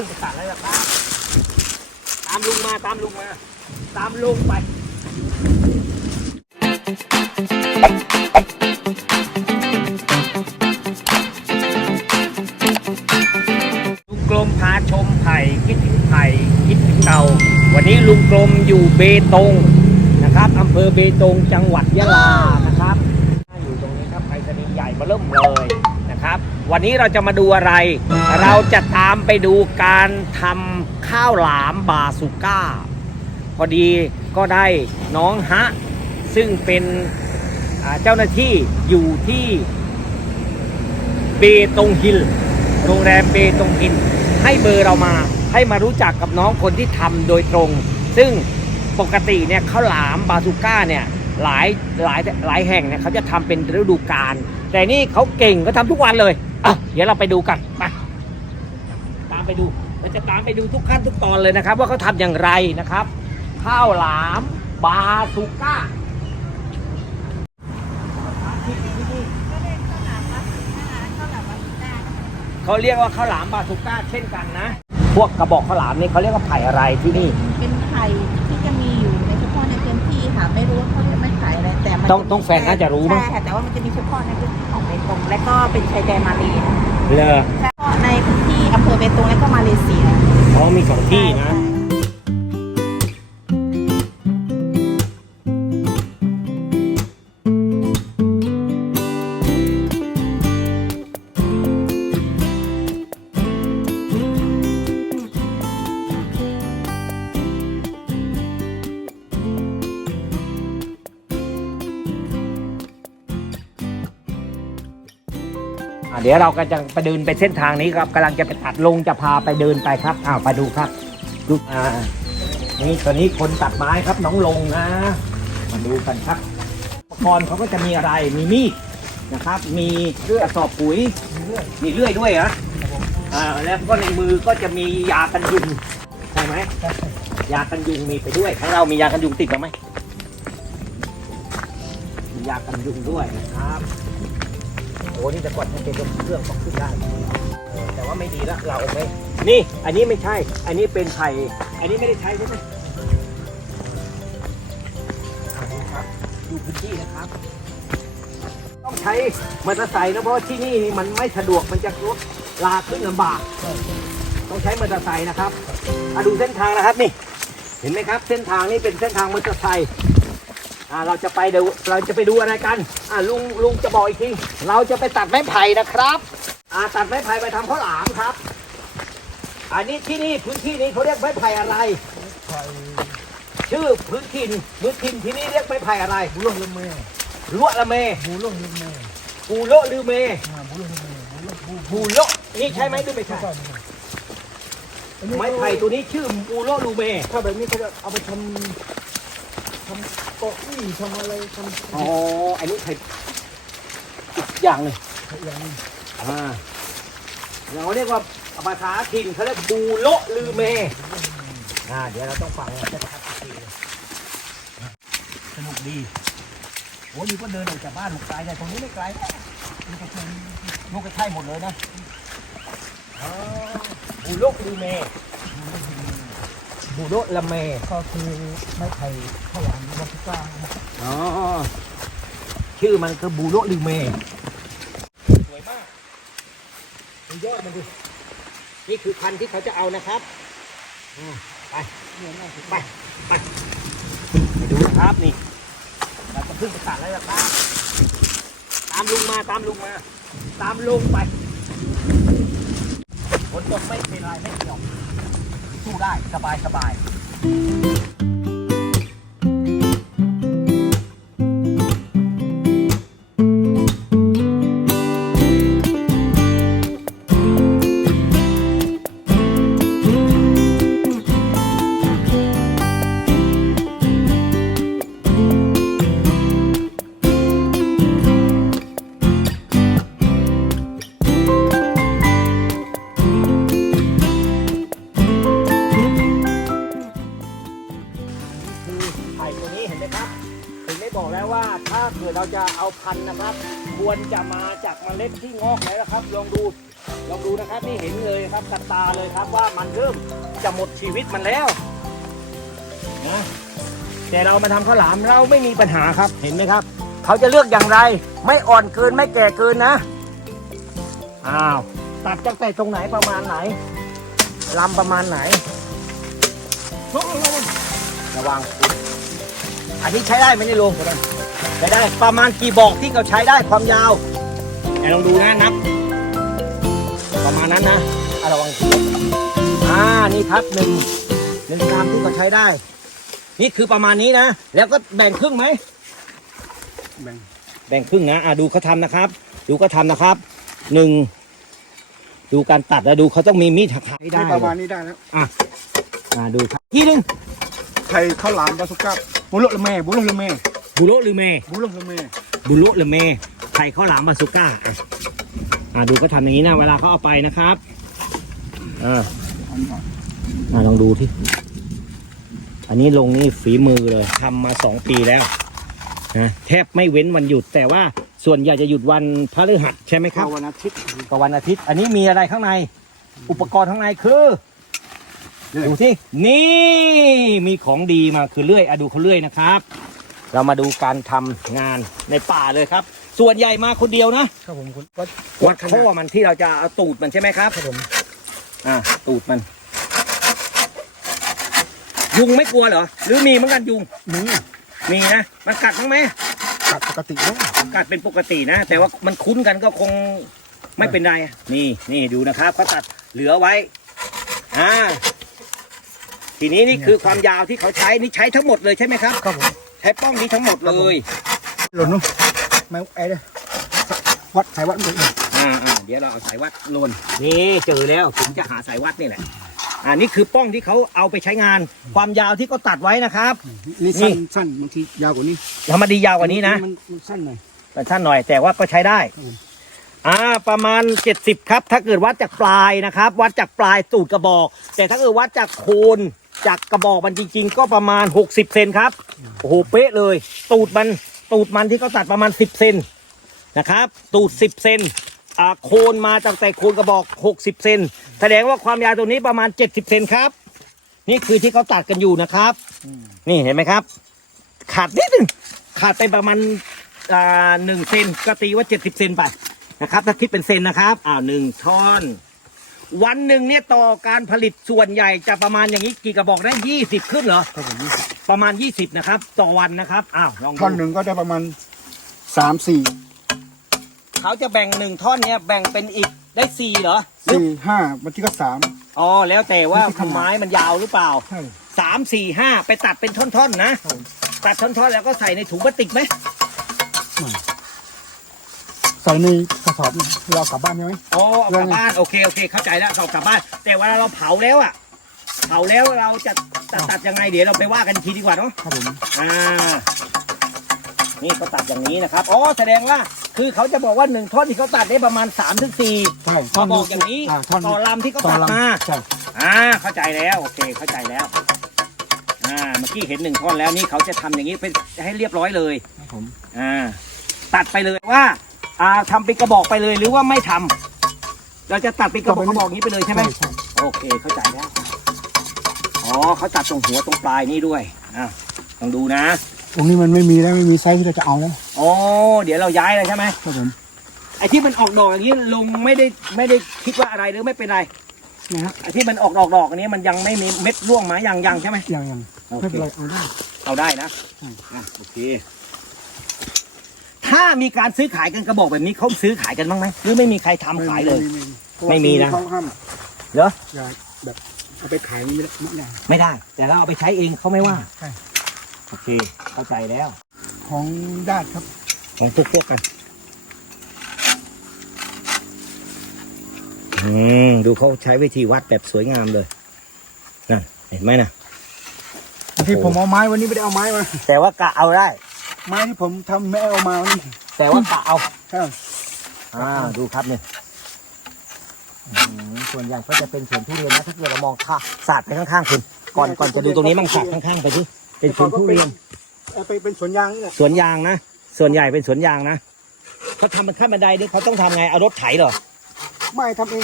พึ่งจะตัดแล้วล่ะครับตามลุงมาตามลุงมา ตามลุงไปลุงกลมพาชมไผ่คิดถึงไผ่คิดถึงเกาวันนี้ลุงกลมอยู่เบตงนะครับอำเภอเบตงจังหวัดยะลานะครับอยู่ตรงนี้ครับไปรษณีใหญ่มาเริ่มเลย วันนี้เราจะมาดูอะไร เราจะตามไปดูการทำข้าวหลามบาสุก้า พอดีก็ได้น้องฮะ ซึ่งเป็นเจ้าหน้าที่อยู่ที่เบตงฮิล โรงแรมเบตงฮิล ให้เบอร์เรามาให้มารู้จักกับน้องคนที่ทำโดยตรง ซึ่งปกติเนี่ยข้าวหลามบาซูก้าเนี่ยหลายหลายหลายแห่งเนี่ยเขาจะทำเป็นฤดูกาล แต่นี่เขาเก่งเขาทำทุกวันเลยอะเดี๋ยวเราไปดูกันไปตามไปดูเราจะตามไปดูทุกขั้นทุกตอนเลยนะครับ ว่าเขาทำอย่างไรนะครับ ข้าวหลามบาซูก้าเขาเรียกว่าข้าวหลามบาซูก้าเช่นกันนะ พวกกระบอกข้าวหลามนี่เขาเรียกว่าไผ่อะไรที่นี่ เป็นไข่ที่จะมีอยู่ในเฉพาะในพื้นที่ค่ะ ไม่รู้ว่าเขาเรียกไม่ไข่อะไรแต่มันต้องจะมีต้องแฟนน่าจะรู้มั้งใช่ค่ะแต่ว่ามันจะมีเฉพาะในพื้นที่ ของเบตงและก็เป็นชายแดนมาเลย์เลอเฉพาะในพื้นที่อำเภอเบตงและก็มาเลเซียเขามีสองที่นะ เดี๋ยวเราก็จะไปเดินไปเส้นทางนี้ครับกำลังจะไปตัดลงจะพาไปเดินไปครับอ้าวไปดูครับดูอ่านี่ตอนนี้คนตัดไม้ครับน้องลงนะมาดูกันครับอุปกรณ์เขาก็จะมีอะไรมีมีดนะครับ มีกระสอบปุ๋ยมีเลื่อยด้วยเหรออ่าแล้วก็ในมือก็จะมียากันยุงใช่ไหมยากันยุงมีไปด้วยของเรามียากันยุงติดมาไหมมียากันยุงด้วยนะครับ อ้นี่แต่ก่อนมันเป็นเครื่องก็ขึ้นได้เออแต่ว่าไม่ดีละเราเอาไม่นี่ อันนี้ไม่ใช่ อันนี้เป็นไผ่อันนี้ไม่ได้ใช้ใช่ไหมอ่าดูครับดูพื้นที่นะครับ ต้องใช้มอเตอร์ไซค์นะเพราะว่าที่นี่มันไม่สะดวกมันจะรถลาขึ้นลำบาก ต้องใช้มอเตอร์ไซค์นะครับมาดูเส้นทางนะครับนี่ เห็นไหมครับ เส้นทางนี้เป็นเส้นทางมอเตอร์ไซค์ อ่าเราจะไปดูเราจะไปดูอะไรกันอ่าลุงลุงจะบอกอีกทีเราจะไปตัดไม้ไผ่นะครับอ่าตัดไม้ไผ่ไปทำข้าวหลามครับ อันนี้ที่นี่พื้นที่นี้เขาเรียกไม้ไผ่อะไร ชื่อพื้นถิ่นพื้นถิ่นที่นี่เรียกไม้ไผ่อะไรบุรุษละเมลวดละเมบุรุษละเมปูโลลือเมอ่าบุรุษละเมบุรุษบุปูโลนี่ใช่ไหมหรือไม่ใช่ไม้ไผ่ตัวนี้ชื่อปูโลลูเมถ้าแบบนี้เขาจะเอาไปทำทำ เก้าอี้ทำอะไรทำอ๋อ อันนี้ไผ่อีกอย่างหนึ่งอย่างนี้อ่าเราเรียกว่าภาษาถิ่นเขาเรียกบูโลลือเมอ่าเดี๋ยวเราต้องฟังนะครับอีกทีหนึ่งสนุกดีโอ้ยนี่ก็เดินออกจากบ้านไกลแต่ตรงนี้ไม่ไกลนะนี่ก็คือลูกกระไช่หมดเลยนะอ๋อบูโลลือเมบูโลละเมก็คือไม้ไผ่ข้าวหลามบักก้าอ๋อชื่อมันคือบูโรลิเมสวยมากดูยอดมันดินี่คือพันธุ์ที่เขาจะเอานะครับอืมไปเนี่ยน่าจะไปไปไปดูนะครับนี่เราจะขึ้นไปตัดแล้วนะครับตามลุงมาตามลุงมา ตามลุงไปฝนตกไม่เป็นไรไม่เกี่ยวสู้ ได้สบายสบาย คือไผ่ตัวนี้เห็นไหมครับ ถึงได้บอกแล้วว่าถ้าเกิดเราจะเอาพันธุ์นะครับ ควรจะมาจากเมล็ดที่งอกแล้วนะครับ ลองดูลองดูนะครับนี่เห็นเลยครับกับตาเลยครับว่ามันเริ่มจะหมดชีวิตมันแล้วนะแต่เรามาทำข้าวหลามเราไม่มีปัญหาครับเห็นไหมครับ เขาจะเลือกอย่างไร ไม่อ่อนเกินไม่แก่เกินนะอ้าวตัดตั้งแต่ตรงไหนประมาณไหนลำประมาณไหน ระวังอันนี้ใช้ได้ไหมนี่ลุงใช้ได้ประมาณกี่บอกที่เขาใช้ได้ความยาวไหนลองดูนะนับ ประมาณนั้นนะอะระวังอ่านี่ครับหนึ่งหนึ่งกรัมที่เขาใช้ได้ นี่คือประมาณนี้นะ แล้วก็แบ่งครึ่งไหมแบ่งแบ่งครึ่งนะอะดูเขาทำนะครับ ดูเขาทำนะครับหนึ่งดูการตัดแล้วดูเขาต้องมีมีดหักๆให้ได้ให้ประมาณนี้ได้แล้วอ่าดูครับที่หนึ่ง ไข่ข้าวหลามปลาสุก้าบุรุษละแม่บุรุษละแม่บุโรหรือเมบุรุษละแม่บุโรหรือเมไข่ข้าวหลามบาสุก้าอะอ่าดูเขาทำอย่างนี้นะเวลาเขาเอาไปนะครับ เอออันนี้ก่อนอ่าลองดูที่อันนี้ลงนี่ฝีมือเลยทำมาสองปีแล้วนะแทบไม่เว้นวันหยุด แต่ว่าส่วนใหญ่จะหยุดวันพฤหัสใช่ไหมครับเข้าวันอาทิตย์กับวันอาทิตย์ อันนี้มีอะไรข้างใน อุปกรณ์ข้างในคือเลื่อย ดูที่นี่มีของดีมาคือเลื่อยอะดูเขาเลื่อยนะครับ เรามาดูการทำงานในป่าเลยครับ ส่วนใหญ่มาคนเดียวนะครับผมคุณวัดวัดข้อมันที่เราจะเอาตูดมันใช่ไหมครับครับผมอ่าตูดมัน ยุงไม่กลัวเหรอ หรือมีเหมือนกันยุงนี่มีนะมันกัดบ้างไหมตัดปกติแล้วกัดเป็นปกตินะ แต่ว่ามันคุ้นกันก็คงไม่เป็นไรนี่นี่ดูนะครับเขาตัดเหลือไว้อ่า ทีนี้นี่คือความยาวที่เขาใช้นี่ใช้ทั้งหมดเลยใช่ไหมครับ ครับผมใช้ป้องนี้ทั้งหมดเลยหล่นนู้นไม่ไอ้เด้อวัดสายวัดมันเลยอ่าอ่าเดี๋ยวเราเอาสายวัดโลนนี่เจอแล้วผมจะหาสายวัดนี่แหละอ่านี่คือป้องที่เขาเอาไปใช้งาน ความยาวที่เขาตัดไว้นะครับ นี่นี่สั้นสั้นบางทียาวกว่านี้ธรรมดียาวกว่านี้นะมันมันสั้นหน่อยแต่สั้นหน่อยแต่ว่าก็ใช้ได้อืมอ่าประมาณ 70 ครับ ถ้าเกิดวัดจากปลายนะครับ วัดจากปลายตูดกระบอก แต่ถ้าเกิดวัดจากโคน จากกระบอกมันจริง ๆ ก็ประมาณ 60เซนครับโอ้โหเป๊ะเลย ตูดมันตูดมันที่เขาตัดประมาณ 10เซนนะครับ ตูด 10เซนอ่าโคนมาจากแต่โคนกระบอก 60เซนแสดงว่าความยาวตัวนี้ประมาณ 70เซนครับ นี่คือที่เขาตัดกันอยู่นะครับ นี่เห็นไหมครับ ขาดนิดหนึ่งขาดไปประมาณอ่าหนึ่งเซนก็ตีว่าเจ็ดสิบเซนไปนะครับถ้าคิดเป็นเซนนะครับอ้าวหนึ่งท่อน วันหนึ่งเนี่ยต่อการผลิตส่วนใหญ่จะประมาณอย่างนี้กี่กระบอกได้ยี่สิบขึ้นเหรอ ครับผมประมาณยี่สิบนะครับ ต่อวันนะครับอ้าวลองท่อนหดูนึ่งก็ได้ประมาณสามสี่เขาจะแบ่งหนึ่งท่อนเนี่ยแบ่งเป็นอีกได้สี่เหรอหรือสี่ห้าบางทีก็สาม อ๋อแล้วแต่ว่าไม่ใช่ขนาด ไม้มันยาวหรือเปล่าใช่ สามสี่ห้าไปตัดเป็นท่อนๆนะครับผมตัดท่อนๆแล้วก็ใส่ในถุงพลาสติกไหมใส่ในก ระสอบเรากลับบ้านใช่ไหมอ๋อเอากลับบ้านโอเคโอเคเข้าใจแล้วเอากลับบ้าน แต่เวลาเราเผาแล้วอะเผาแล้วเราจะตัดตัดยังไงเดี๋ยวเราไปว่ากันอีกทีดีกว่าเนาะครับผมอ่านี่เขาตัดอย่างนี้นะครับอ๋อแสดงว่าคือเขาจะบอกว่าหนึ่งท่อนที่เขาตัดได้ประมาณ3าถึงสี่ใช่เขาบอกอย่างนี้อ่าท่อนต่อลำที่เขาต่อตัดลำมาใช่อ่าเข้าใจแล้วโอเคเข้าใจแล้วอ่าเมื่อกี้เห็นหนึ่งท่อนแล้วนี่เขาจะทำอย่างนี้เป็นให้เรียบร้อยเลย ครับผมอ่าตัดไปเลยว่า อ่าทำเป็นกระบอกไปเลยหรือว่าไม่ทำเราจะตัดเป็นกระบอกกระบอกนี้ไปเลยใช่ไหมใช่โอเคเข้าใจแล้ว อ๋อเขาตัดตรงหัวตรงปลายนี่ด้วยอะลองดูนะ ตรงนี้มันไม่มีแล้วไม่มีไซส์ที่เราจะเอาแล้วอ๋อ เดี๋ยวเราย้ายเลยใช่ไหม ครับผมไอ้ที่มันออกดอกอย่างนี้ลุงไม่ได้ไม่ได้คิดว่าอะไรหรือไม่เป็นไรนะฮะไอ้ที่มันออกดอกดอกอันนี้มันยังไม่มีเม็ดร่วงมายังยังใช่ไหม ยังยังโอไม่เคเป็นไรเอาได้ เอาได้นะอืม อะโอเค ถ้ามีการซื้อขายกันกระบอกแบบนี้เขาซื้อขายกันบ้างไหมหรือไม่มีใครทำขายเลย ไม่มีนะ เขาห้ามเหรอ อย่าแบบเอาไปขายนี่ไม่ได้ไม่ได้ไม่ได้ แต่เราเอาไปใช้เองเขาไม่ว่า ใช่โอเค เข้าใจแล้ว ของญาติครับของพวกพวกกัน อืม ดูเขาใช้วิธีวัดแบบสวยงามเลยนั่นเห็นไหมนะ ที่ผมเอาไม้วันนี้ไม่ได้เอาไม้มาแต่ว่ากะเอาได้ ไม้ที่ผมทำไม่เอามาวันนี้แต่ว่ากะเอาใช่อ่าดูครับเนี่ยอืมส่วนใหญ่ก็จะเป็นสวนทุเรียนนะถ้าเกิดเรามองข้าสาดไปข้างๆคุณก่อนก่อนจะดูตรงนี้มั่งสาดข้างๆไปที่เป็นสวนทุเรียน เอาไปเป็นสวนยางนี่แหละสวนยางนะ ส่วนใหญ่เป็นสวนยางนะเขาทำเป็นขั้นบันไดนี่เขาต้องทำไงเอารถไถเหรอไม่ทำเอง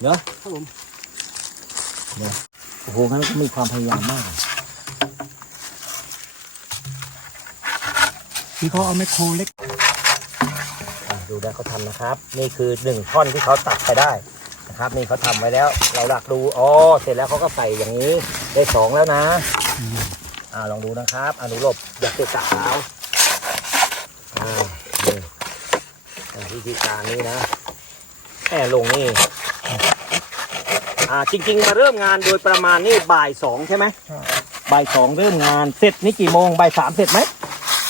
เหรอครับผมโอ้โหงั้นก็มีความพยายามมาก ที่เขาเอาไมคโครเล็กอะดูนะเขาทำนะครับ นี่คือหนึ่งท่อนที่เขาตัดไปได้นะครับ นี่เขาทำไว้แล้ว เราหลักดูอ๋อเสร็จแล้วเขาก็ใส่อย่างนี้ได้สองแล้วนะอ่าลองดูนะครับอนุหลบอย่าเกะกะขาวอ่านี่อ่าวิธีการนี้นะแอบลงนี่อ่าจริง ๆ มาเริ่มงานโดยประมาณนี่บ่ายสองใช่ไหมบ่ายสองเริ่มงานเสร็จนี่กี่โมงบ่ายสามเสร็จไหม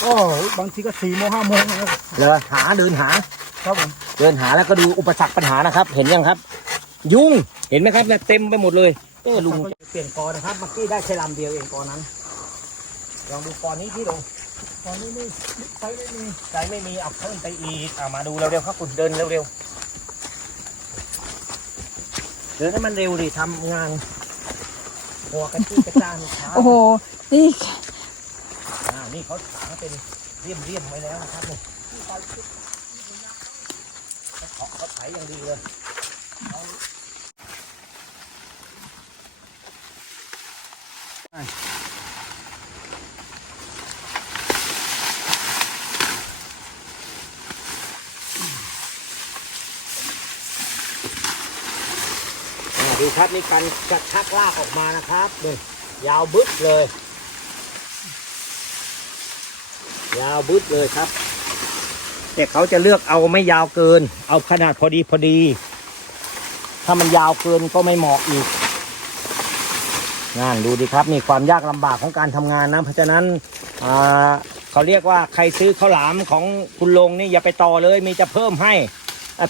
ก็บางทีก็สี่โมงห้าโมงนะครับเหรอหาเดินหา ครับผมเดินหาแล้วก็ดูอุปสรรคปัญหานะครับ เห็นยังครับ ยุงเห็นไหมครับเนี่ยเต็มไปหมดเลยเออลุงเปลี่ยนกอนะครับเมื่อกี้ได้แค่ลำเดียวเองกอนั้นลองดูกอนี้ที่ลงตอนนี้นี่ไฟไม่มีใจไม่มีเอาเพิ่มไปอีกเอามาดูเร็วๆครับคุณเดินเร็วๆเดินให้มันเร็วดิทำงานหัวกระจี้กระจานช้าโอ้โหนี่อ่า นี่เขาถางเป็นเรียมเรียมๆไว้แล้วนะครับนี่เขาเขาไถอย่างดีเลยดูครับนี่การกระชักลากออกมานะครับนี่ยาวบึ้ดเลย ยาวบึ้ดเลยครับแต่เขาจะเลือกเอาไม่ยาวเกิน เอาขนาดพอดีพอดี ถ้ามันยาวเกินก็ไม่เหมาะอีกงานดูดิครับนี่ความยากลำบากของการทำงานนะ เพราะฉะนั้นเขาเรียกว่าใครซื้อข้าวหลามของคุณลงนี่อย่าไปต่อเลยมีจะเพิ่มให้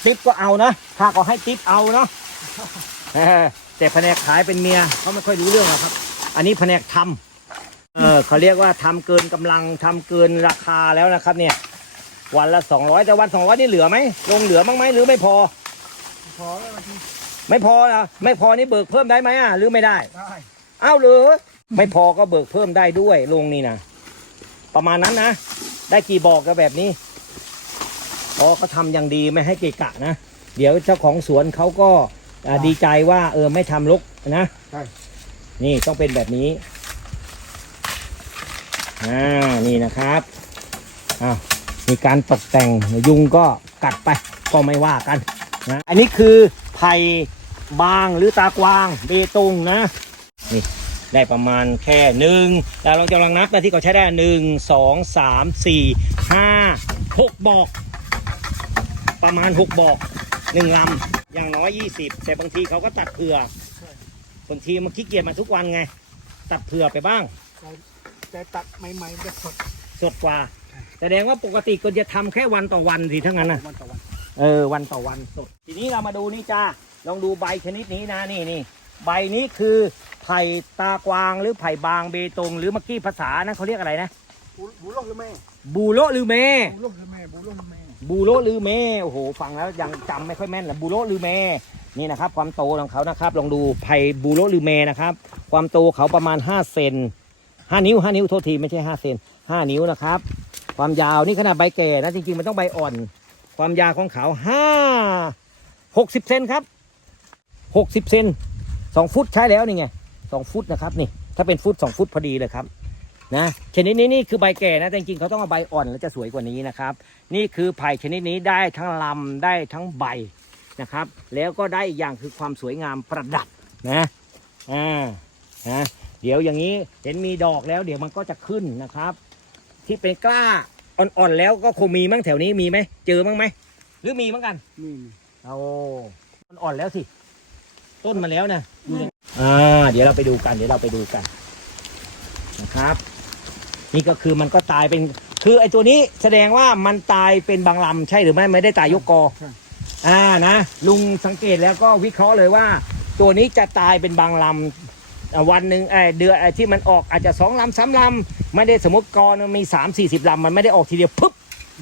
ติ๊บก็เอานะถ้าก็ให้ติ๊บเอาเนาะแต่แผนกขายเป็นเมียเขาไม่ค่อยรู้เรื่องหรอกครับ อันนี้แผนกทำ เออเขาเรียกว่าทำเกินกำลังทำเกินราคาแล้วนะครับ เนี่ย วันละสองร้อยแต่วันสองร้อยนี่เหลือไหมลงเหลือบ้างไหมหรือไม่พอ พอแล้วบางทีไม่พอนะไม่พอนี่เบิกเพิ่มได้ไหมอะหรือไม่ได้ได้เอ้าเหรือไม่พอก็เบิกเพิ่มได้ด้วยลงนี่นะประมาณนั้นนะได้กี่บอกก็แบบนี้พอเขาทำอย่างดีไม่ให้เกะกะนะเดี๋ยวเจ้าของสวนเขาก็อ่าดีใจว่าเออไม่ทำลกนะใช่นี่ต้องเป็นแบบนี้ อ่านี่นะครับอ้าวมีการตกแต่งยุงก็กัดไปก็ไม่ว่ากันนะอันนี้คือไผ่บางหรือตากวางเบตงนะนี่ได้ประมาณแค่หนึ่งแต่เราจะลองนับนะที่เขาใช้ได้หนึ่งสองสามสี่ห้าหกบอก ประมาณหกบอกหนึ่งลำอย่างน้อยยี่สิบแต่บางทีเขาก็ตัดเผื่อบางทีมันขี้เกียจมาทุกวันไง ตัดเผื่อไปบ้าง แต่ตัดใหม่ๆจะสด สดกว่าแสดงว่าปกติก็จะทำแค่วันต่อวันสิทั้งนั้นนะวันต่อวัน เออวันต่อวันสด ทีนี้เรามาดูนี่จ้าลองดูใบชนิดนี้นะนี่นี่ใบนี้คือไผ่ตากวางหรือไผ่บางเบตง หรือเมื่อกี้ภาษานะเขาเรียกอะไรนะ บูบูโลกหรือแม่บูโรหรือเม บูโลกหรือแม่บูโลกหรือแม่บูโรหรือเมโอ้โหฟังแล้วยังจำไม่ค่อยแม่นละบูโรหรือเมนี่นะครับ ความโตของเขานะครับ ลองดูไผ่บูโรหรือเมนะครับ ความโตเขาประมาณ 5 เซน 5นิ้ว5นิ้วโทษทีไม่ใช่5เซน5นิ้วนะครับ ความยาวนี่ขนาดใบแก่นะจริงๆมันต้องใบอ่อน ความยาวของเขาห้าหกสิบเซนครับหกสิบเซนสองฟุตใช้แล้วนี่ไงสองฟุตนะครับนี่ ถ้าเป็นฟุตสองฟุตพอดีเลยครับนะชนิดนี้นี่คือใบแก่นะจริงๆเขาต้องเอาใบอ่อนแล้วจะสวยกว่านี้นะครับ นี่คือไผ่ชนิดนี้ได้ทั้งลำได้ทั้งใบนะครับ แล้วก็ได้อีกอย่างคือความสวยงามประดับนะอ่านะ ดี๋ยวอย่างนี้เห็นมีดอกแล้ว เดี๋ยวมันก็จะขึ้นนะครับ ที่เป็นกล้าอ่อนๆแล้วก็คงมีมั้งแถวนี้มีไหมเจอมั้งไหมหรือมีมั้งกันนี่เอามันอ่อนแล้วสิ ต้นมาแล้วนะดูดิอ่า เดี๋ยวเราไปดูกัน เดี๋ยวเราไปดูกันนะครับ นี่ก็คือมันก็ตายเป็น คือไอ้ตัวนี้แสดงว่ามันตายเป็นบางลำใช่หรือไม่ไม่ได้ตายยกกอใช่อ่านะลุงสังเกตแล้วก็วิเคราะห์เลยว่า ตัวนี้จะตายเป็นบางลำอ่า วันหนึ่งเอ่อเดือนเอ่อที่มันออกอาจจะสองลำสามลำไม่ได้สมมติกรมันมีสามสี่สิบลำมันไม่ได้ออกทีเดียวปุ๊บ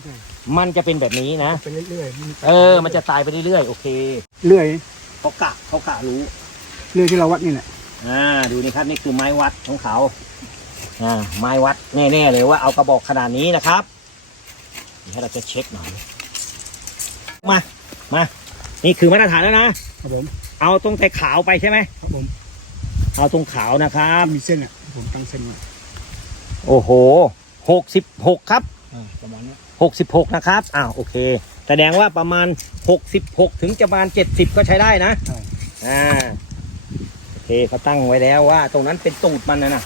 ใช่มันจะเป็นแบบนี้นะไปเรื่อยๆมันเออ มันจะตายไปเรื่อยๆโอเคเรื่อยเขากะเขากะรู้เรื่อยที่เราวัดนี่แหละอ่าดูนี่ครับนี่คือไม้วัดของเขาอ่าไม้วัดแน่ๆเลยว่าเอากระบอกขนาดนี้นะครับเดี๋ยวเราจะเช็คหน่อยมามานี่คือมาตรฐานแล้วนะครับผมเอาตรงแต่ขาวไปใช่ไหมครับผม เอาตรงขาวนะครับ มีเส้นอะผมตั้งเส้นมาโอ้โหหกสิบหกครับอ่าประมาณเนี้ยหกสิบหกนะครับอ้าวโอเค แสดงว่าประมาณหกสิบหกถึงจะประมาณเจ็ดสิบก็ใช้ได้นะใช่อ่าโอเคเขาตั้งไว้แล้วว่า ตรงนั้นเป็นตูดมันนะนะ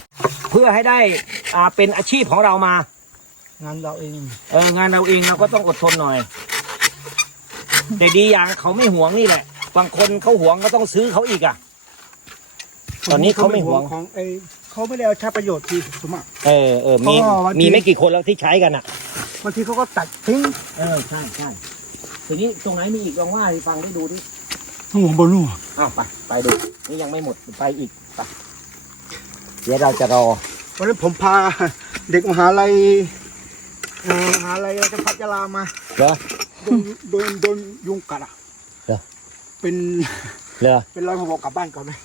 เพื่อให้ได้อ่าเป็นอาชีพของเรามา งานเราเองเอองานเราเองเราก็ต้องอดทนหน่อย แต่ดีอย่างเขาไม่หวงนี่แหละบางคนเขาหวงก็ต้องซื้อเขาอีกอะ ตอนนี้เขาไม่ห่วง ของไอ้เขาไม่ได้เอาใช้ประโยชน์ที่สมมติ เออเออมีอ๋อวันที่ มีไม่กี่คนแล้วที่ใช้กันอะ บางทีเขาก็ตัดทิ้งเออใช่ใช่ทีนี้ตรงไหนมีอีกลองว่าให้ฟังได้ดูดิหัวบนนู่นอ้าวไปไปดู นี่ยังไม่หมดไปอีกไปเดี๋ยวเราจะรอ วันนั้นผมพาเด็กมหาลัยเอ่อมหาลัยราชภัฏยาลามาเหรอ โดนโดนโดนยุงกัดอะเหรอ เป็นเหรอเป็นรอยผมบอกกลับบ้านก่อนเลย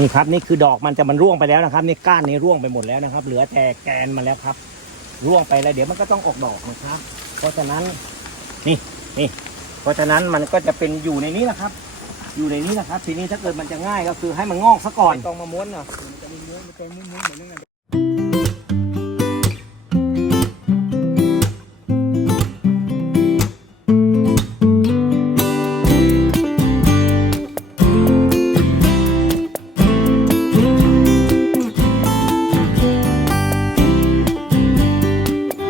นี่ครับนี่คือดอกมันจะมันร่วงไปแล้วนะครับนี่ก้านนี่ร่วงไปหมดแล้วนะครับ เหลือแต่แกนมาแล้วครับ ร่วงไปแล้วเดี๋ยวมันก็ต้องออกดอกนะครับ เพราะฉะนั้นนี่นี่เพราะฉะนั้นมันก็จะเป็นอยู่ในนี้นะครับ อยู่ในนี้นะครับ ทีนี้ถ้าเกิดมันจะง่ายก็คือให้มันงอกซะก่อนต้องมาม้วนเนาะมันจะมีเนื้อมันจะม้วนเหมือนนั่น